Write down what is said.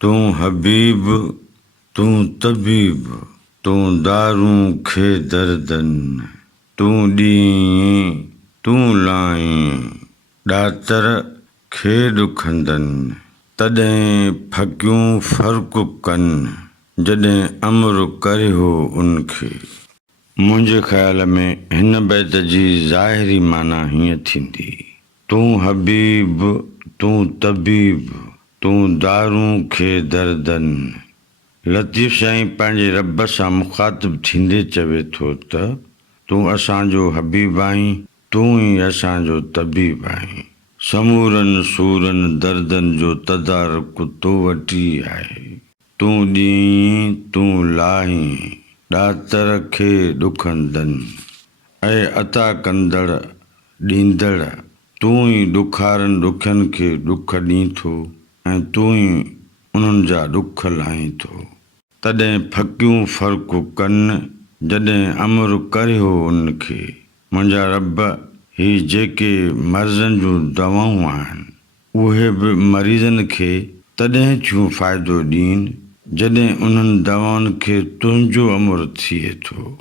तू हबीब तू तबीब तू दारूं खे दर्दन तू ॾीं तू लाईं ॾातर खे ॾुखंदनि तॾहिं फकियूं फ़र्क़ु कनि जॾहिं अमरु करे हो उनखे। मुंहिंजे ख़्याल में हिन बैत जी ज़ाहिरी माना हीअं थींदी तूं हबीब तूं तबीब तूं दारूं खे दर्दनि। लतीफ़ साईं पंहिंजे रब सां मुख़ातिब थींदे चवे थो त तूं असांजो हबीब आहीं तूं ई असांजो तबीब आहीं। समूरनि सूरनि दर्दनि जो तदारुक तो वटि आहे। तूं ॾीं तूं लाहीं ॾातर खे ॾुखंदनि। ऐं अता कंदड़ ॾींदड़ तूं ई ॾुखारनि ॾुखियनि खे ॾुख ॾीं थो ऐं तूं ई उन्हनि जा ॾुख लाहीं थो। तॾहिं फकियूं फ़र्क़ु कनि जॾहिं अमरु करे हो उनखे। मुंहिंजा रब ही जेके मर्ज़नि जूं दवाऊं आहिनि उहे बि मरीज़नि खे तॾहिं थियूं फ़ाइदो ॾियनि जॾहिं उन्हनि दवाउनि खे तुंहिंजो अमरु थिए थो।